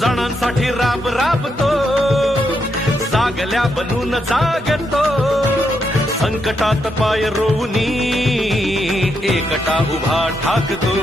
जणांसाठी राब राबतो, जागल्या बनून जागतो, संकटात पाय रोवनी एकटा उभा ठाकतो.